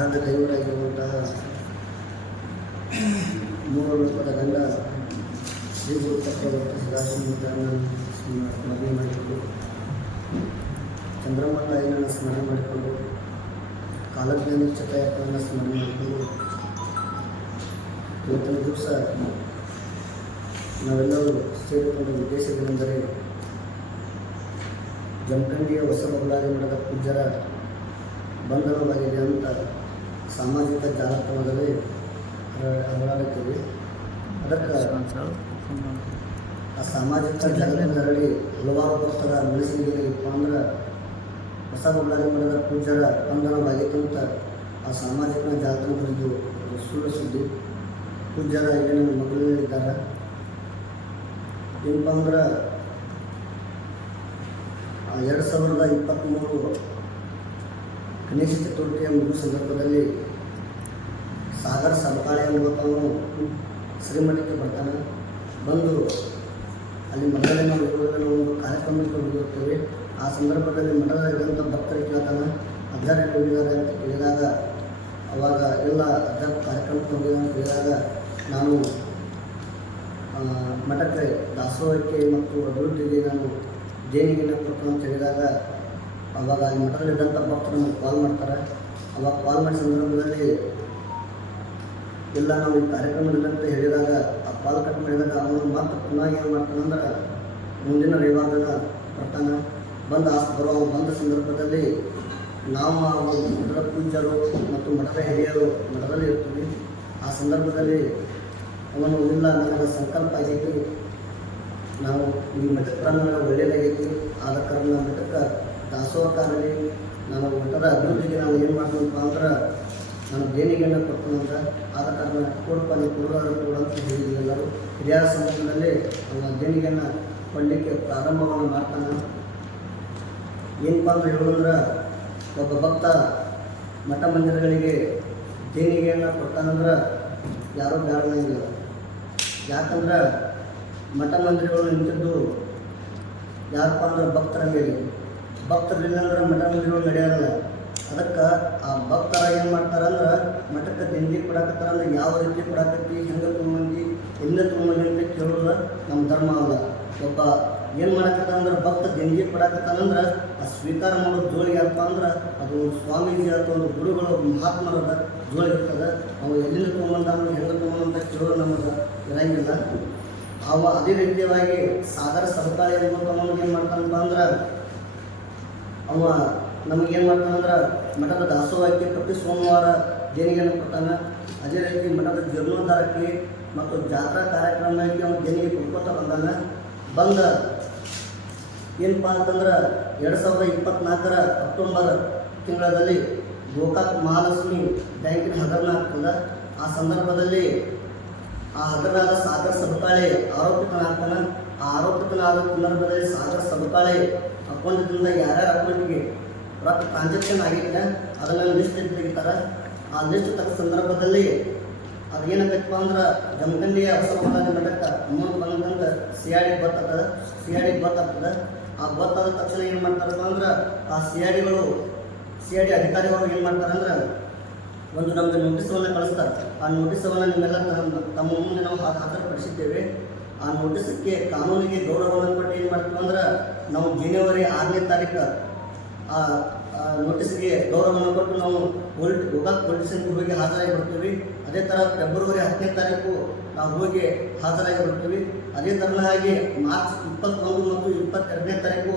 ಆರಾಧ್ಯ ದೈವರಾಗಿರುವಂತಹ ಮೂರು ರೂಪದ ಗಂಡ ಶ್ರೀ ಗುರು ಚಕ್ರವರ್ತಿ ಸದಾಶಿವರನ್ನು ಸ್ಮರಣೆ ಮಾಡಿಕೊಂಡು ಚಂದ್ರಮಂಡಾಯನನ್ನು ಸ್ಮರಣೆ ಮಾಡಿಕೊಂಡು ಕಾಲಜ್ಞಾನಿ ಚಕ್ರವನ್ನು ಸ್ಮರಣೆ ಮಾಡಿಕೊಂಡು ಇವತ್ತಿನ ದಿವಸ ನಾವೆಲ್ಲರೂ ಸೇರಿಕೊಂಡು ಉದ್ದೇಶಗಳೆಂದರೆ ಜಮಖಂಡಿಯ ಹೊಸ ಬಳ್ಳಾರಿ ಮಠದ ಪೂಜ್ಯರ ಬಂಧನವಾಗಿದೆ ಅಂತ ಸಾಮಾಜಿಕ ಜಾಲತಾಣದಲ್ಲಿ ಹರಡುತ್ತೀವಿ. ಅದಕ್ಕೆ ಆ ಸಾಮಾಜಿಕ ಜಾಲತಾಣದಲ್ಲಿ ಹಲವಾರು ಭಕ್ತರ ಮನಸ್ಸಿಗೆ ಇಪ್ಪ ಅಂದ್ರೆ ಹೊಸ ಬಳ್ಳಾರಿ ಮಠದ ಪೂಜ್ಯರ ಬಂಧನವಾಗಿತ್ತು ಅಂತ ಆ ಸಾಮಾಜಿಕ ಜಾಲತಾಣದಲ್ಲಿ ಸುಳ್ಳು ಸುದ್ದಿ. ಪೂಜ್ಯರ ಇಲ್ಲಿನ ಮಕ್ಕಳಿದ್ದಾರೆ ಏನಪ್ಪ ಅಂದ್ರೆ 2023 ಗಣೇಶ ಚತುರ್ಥಿಯ ಮುಗಿದ ಸಂದರ್ಭದಲ್ಲಿ ಸಾಗರ ಸಬಕಾಳೆ ಅನ್ನುವಂಥವನು ಶ್ರೀಮಠಕ್ಕೆ ಬರ್ತಾನೆ. ಬಂದು ಅಲ್ಲಿ ಮಠದಲ್ಲಿ ನಾವು ಒಂದು ಕಾರ್ಯಕ್ರಮಕ್ಕೆ ಹೋಗಿರುತ್ತೇವೆ. ಆ ಸಂದರ್ಭದಲ್ಲಿ ಮಠದಲ್ಲಿರುವಂಥ ಭಕ್ತರಿಗೆ ಕೇಳ್ತಾನೆ, ಅಜ್ಜಾರು ಹೋಗಿದ್ದಾರೆ ಅಂತ ಕೇಳಿದಾಗ ಅವಾಗ ಎಲ್ಲ ಅಜ್ಜಾರ ಕಾರ್ಯಕ್ರಮಕ್ಕೆ ಹೋಗಿದ್ದಾರೆ ಅಂತ ಕೇಳಿದಾಗ ನಾನು ಮಠಕ್ಕೆ ದಾಸೋಹಕ್ಕೆ ಮತ್ತು ಅಭಿವೃದ್ಧಿಗೆ ನಾನು ದೇಣಿಗೆಯನ್ನು ಕೊಟ್ಟು ಅಂತ ಹೇಳಿದಾಗ ಅವಾಗ ಅಲ್ಲಿ ಮಠದಲ್ಲಿದ್ದಂಥ ಭಕ್ತರು ನಮಗೆ ಕಾಲ್ ಮಾಡ್ತಾರೆ. ಅವಾಗ ಕಾಲ್ ಮಾಡಿದ ಸಂದರ್ಭದಲ್ಲಿ ಎಲ್ಲ ನಾವು ಈ ಕಾರ್ಯಕ್ರಮದಲ್ಲಿ ಅಂತ ಹೇಳಿದಾಗ ಆ ಕಾಲ್ ಕಟ್ ಮಾಡಿದಾಗ ಅವನು ಮತ್ತೆ ಪುನಃ ಏನು ಮಾಡ್ತಾನಂದ್ರೆ ಮುಂದಿನ ರವಿವಾರದ ಬರ್ತಾನೆ. ಬಂದ ಸಂದರ್ಭದಲ್ಲಿ ನಾವು ಆ ಮಠದ ಪೂಜ್ಯರು ಮತ್ತು ಮಠದ ಹಿರಿಯರು ಮಠದಲ್ಲಿ ಇರ್ತೀವಿ. ಆ ಸಂದರ್ಭದಲ್ಲಿ ಅವನು ಇಲ್ಲ ನನಗೆ ಸಂಕಲ್ಪ ಆಗೈತಿ, ನಾವು ಈ ಮಠದ ಪ್ರಾಂಗಣ ಒಳ್ಳೆಯದಾಗೈತಿ, ಆದ ಕಾರಣ ಮಠಕ್ಕೆ ದಾಸೋಹಕ್ಕಾಗಲಿ ನಾನು ಮಠದ ಅಭಿವೃದ್ಧಿಗೆ ನಾನು ಏನು ಮಾಡ್ತೀನಪ್ಪ ಅಂದ್ರೆ ನಾನು ದೇಣಿಗೆಯನ್ನು ಕೊಡ್ತೀನಂತ. ಆದ ಕಾರಣ ಕೊಡಪ್ಪ ನೀವು ಕೊಡೋದಾದ್ರೂ ಕೊಡು ಅಂತ ಹೇಳಿದ್ವಿ ಎಲ್ಲರೂ. ಹಿರಿಯರ ಸಮಾಜದಲ್ಲಿ ಅವನ ದೇಣಿಗೆಯನ್ನು ಕೊಡಲಿಕ್ಕೆ ಪ್ರಾರಂಭವನ್ನು ಮಾಡ್ತಾನೆ. ಏನಪ್ಪ ಅಂದ್ರೆ ಹೇಳೋದಂದ್ರೆ ಒಬ್ಬ ಭಕ್ತ ಮಠ ಮಂದಿರಗಳಿಗೆ ದೇಣಿಗೆಯನ್ನು ಕೊಡ್ತಾನಂದ್ರೆ ಯಾರೂ ಬೇಡಂಗಿಲ್ಲ. ಯಾಕಂದ್ರೆ ಮಠ ಮಂದಿರಗಳು ನಿಂತಿದ್ದು ಯಾರಪ್ಪ ಅಂದ್ರೆ ಭಕ್ತರ ಮೇಲೆ. ಭಕ್ತರಿಲ್ಲ ಅಂದ್ರೆ ಮಠ ಮಂದಿರಗಳು ನಡೆಯೋಲ್ಲ. ಅದಕ್ಕೆ ಆ ಭಕ್ತರ ಏನು ಮಾಡ್ತಾರಂದ್ರೆ ಮಠಕ್ಕೆ ದೇಣಿಗೆ ಕೊಡಾಕತ್ತಾರಂದ್ರೆ ಯಾವ ರೀತಿ ಕೊಡಾಕತ್ತಿ, ಹೆಂಗೆ ತೊಗೊಂಬಂದು ಎಲ್ಲಿ ತೊಗೊಂಬಂದು ಅಂತ ಕೇಳೋದು ನಮ್ಮ ಧರ್ಮ ಅಲ್ಲ. ಒಬ್ಬ ಏನು ಮಾಡಕತ್ತಾನಂದ್ರೆ ಭಕ್ತ ದೇಣಿಗೆ ಕೊಡಾಕತ್ತಾನಂದ್ರೆ ಆ ಸ್ವೀಕಾರ ಮಾಡೋದು ಜೋಳಿಗೆ ಯಾರಪ್ಪ ಅಂದ್ರೆ ಅದು ಸ್ವಾಮೀಜಿ ಅಥವಾ ಒಂದು ಗುರುಗಳು ಮಹಾತ್ಮರದ ಜೋಳಿಗೆ ಇರ್ತದೆ. ಅವು ಎಲ್ಲಿಂದ ತೊಗೊಂಬಂದಾನು ಹೆಂಗೆ ತೊಗೊಂಬಂತ ಕೇಳೋದು ನಮಗೆ ಇರಂಗಿಲ್ಲ. ಅವ ಅದೇ ರೀತಿಯಾಗಿ ಸಾಗರ ಸಬಕಾಳಿ ಅನ್ನುವಂಥವನು ಏನು ಮಾಡ್ತಾನಪ್ಪ ಅಂದ್ರೆ ಅವ ನಮಗೇನು ಮಾಡ್ತಾನಂದ್ರೆ ಮಠದ ದಾಸೋಹಕ್ಕೆ ಪ್ರತಿ ಸೋಮವಾರ ದೇಣಿಗೆಯನ್ನು ಕೊಡ್ತಾನೆ. ಅದೇ ರೀತಿ ಮಠದ ಜೀರ್ಣೋದ್ಧಾರಕ್ಕೆ ಮತ್ತು ಜಾತ್ರಾ ಕಾರ್ಯಕ್ರಮಕ್ಕೆ ಅವನು ದೇಣಿಗೆ ಕೊಡ್ಕೊತಾ ಬಂದ ಏನಪ್ಪ ಅಂತಂದ್ರೆ 2024 ಅಕ್ಟೋಬರ್ ತಿಂಗಳಲ್ಲಿ ಗೋಕಾಕ್ ಮಹಾಲಕ್ಷ್ಮಿ ಬ್ಯಾಂಕಿನ ಹಗರಣ ಆಗ್ತದೆ. ಆ ಸಂದರ್ಭದಲ್ಲಿ ಆ ಹಗರಣದ ಸಾಗರ ಸಬಕಾಳೆ ಆರೋಪಿತನಾಗ್ತಾನೆ. ಆ ಆರೋಪಿತನಾದ ಸಂದರ್ಭದಲ್ಲಿ ಸಾಗರ ಸಬಕಾಳೆ ಅಕೌಂಟಿಂದ ಯಾರ್ಯಾರ ಅಕೌಂಟಿಗೆ ರೊಕ್ಕ ಟ್ರಾನ್ಸಾಕ್ಷನ್ ಆಗಿತ್ತು ಅದನ್ನು ಲಿಸ್ಟ್ ತೆಗಿತಾರೆ. ಆ ಲಿಸ್ಟ್ ತೆಗೆದ ಸಂದರ್ಭದಲ್ಲಿ ಅದು ಏನಾಗೈತಪ್ಪ ಅಂದ್ರೆ ಜಮಖಂಡಿಯ ಹೊಸ ಬಳ್ಳಾರಿ ಮಠಕ್ಕೆ ಅಮೌಂಟ್ ಬಂದಂತ CID ಗೊತ್ತಾಗ್ತದೆ. ಆ ಗೊತ್ತಾದ ತಕ್ಷಣ ಏನು ಮಾಡ್ತಾರಪ್ಪ ಅಂದ್ರೆ ಆ CID ಅಧಿಕಾರಿಗಳು ಏನು ಮಾಡ್ತಾರೆ ಅಂದ್ರೆ ಒಂದು ನಮಗೆ ನೋಟಿಸವನ್ನು ಕಳಿಸ್ತಾರೆ. ಆ ನೋಟಿಸವನ್ನು ನಿಮ್ಮೆಲ್ಲ ತಮ್ಮ ಮುಂದೆ ನಾವು ಹಾಜರುಪಡಿಸಿದ್ದೇವೆ. ಆ ನೋಟಿಸಕ್ಕೆ ಕಾನೂನಿಗೆ ಗೌರವವನ್ನು ಕೊಟ್ಟು ಏನು ಮಾಡ್ತೀವಿ ಅಂದ್ರೆ ನಾವು ಜನವರಿ 6ನೇ ತಾರೀಕು ಆ ನೋಟಿಸ್ಗೆ ಗೌರವವನ್ನು ಕೊಟ್ಟು ನಾವು ಗೋಕಾಕ್ ಪೊಲೀಸ್ ಸ್ಟೇಷನ್ಗೆ ಹೋಗಿ ಹಾಜರಾಗಿ ಬರ್ತೀವಿ. ಅದೇ ಥರ ಫೆಬ್ರವರಿ 10ನೇ ತಾರೀಕು ನಾವು ಹೋಗಿ ಹಾಜರಾಗಿ ಬರ್ತೀವಿ. ಅದೇ ಥರನಾಗಿ ಮಾರ್ಚ್ 21 ಮತ್ತು 22ನೇ ತಾರೀಕು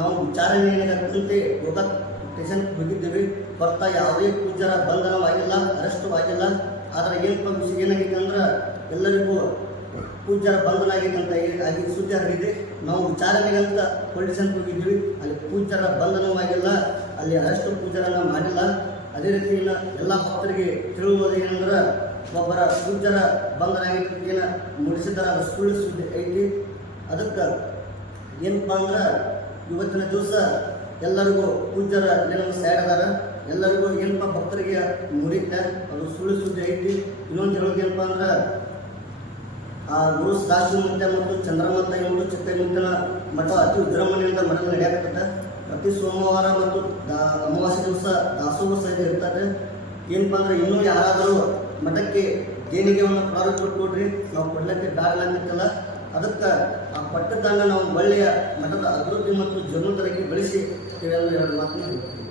ನಾವು ವಿಚಾರಣೆಯಂತೆ ಗೋಕಾಕ್ ಸ್ಟೇಷನ್ಗೆ ಹೋಗಿದ್ದೀವಿ. ಬರ್ತಾ ಯಾವುದೇ ಪೂಜ್ಯರ ಬಂಧನವಾಗಿಲ್ಲ, ಅರೆಸ್ಟು ಆಗಿಲ್ಲ. ಆದರೆ ಏನಪ್ಪ ವಿಷಯ ಏನಾಗಿದೆ ಅಂದ್ರೆ ಎಲ್ಲರಿಗೂ ಪೂಜ್ಯರ ಬಂಧನ ಆಗಿದೆ ಅಂತ ಆಗಿ ಸುದ್ದಿ ಹರಿದಿದೆ. ನಾವು ವಿಚಾರಣೆಗಂತ ಪೊಲೀಸ್ ಸ್ಟೇಷನ್ಗೆ ಹೋಗಿದ್ವಿ, ಅಲ್ಲಿ ಪೂಜ್ಯರ ಬಂಧನವಾಗಿಲ್ಲ, ಅಲ್ಲಿ ಅರೆಸ್ಟು ಪೂಜ್ಯರನ್ನು ಮಾಡಿಲ್ಲ. ಅದೇ ರೀತಿ ಎಲ್ಲ ಭಕ್ತರಿಗೆ ತಿಳುವುದು ಏನಂದ್ರೆ ಒಬ್ಬರ ಪೂಜ್ಯರ ಬಂಧನ ಆಗಿದ್ದಕ್ಕೇನು ಮುಡಿಸಿದಾರ ಅದು ಸುಳ್ಳು ಸುದ್ದಿ ಐತಿ. ಅದಕ್ಕೆ ಏನಪ್ಪ ಅಂದ್ರೆ ಇವತ್ತಿನ ದಿವಸ ಎಲ್ಲರಿಗೂ ಪೂಜ್ಯರ ಏನೋ ಸೈಡ್ ಅದಾರ, ಎಲ್ಲರಿಗೂ ಏನಪ್ಪ ಭಕ್ತರಿಗೆ ಮುರಿತೆ ಅದು ಸುಳ್ಳು ಸುದ್ದಿ ಐತಿ. ಇನ್ನೊಂದು ಹೇಳೋದು ಏನಪ್ಪ ಅಂದ್ರೆ ಆ ಗುರು ಸದಾಶಿವ ಮತ್ತು ಚಂದ್ರಮಂತ ಎಂಬುದು ಚಿತ್ತಮಂತನ ಮಠ ಅತಿ ವಿಜೃಂಭಣೆಯಿಂದ ಮಠ ನಡೆಯಕತ್ತ. ಪ್ರತಿ ಸೋಮವಾರ ಮತ್ತು ಅಮಾವಾಸ್ಯೆ ದಿವಸ ದಾಸೋಹ ಸಹಿತ ಇರ್ತದೆ. ಏನಪ್ಪ ಅಂದ್ರೆ ಇನ್ನೂ ಯಾರಾದರೂ ಮಠಕ್ಕೆ ದೇಣಿಗೆ ಒಂದು ಪ್ರಾರಂಭ ಕೊಡ್ರಿ, ನಾವು ಕೊಡ್ಲಿಕ್ಕೆ ಬ್ಯಾಡಲಾಗಿತ್ತಲ್ಲ. ಅದಕ್ಕೆ ಆ ಪಟ್ಟದನ್ನು ನಾವು ಒಳ್ಳೆಯ ಮಠದ ಅಭಿವೃದ್ಧಿ ಮತ್ತು ಜೀರ್ಣೋದ್ಧರಕ್ಕೆ ಬೆಳೆಸಿ ಇವೆಲ್ಲ ಎರಡು ಮಾತನ್ನು ಹೇಳ್ತೀವಿ.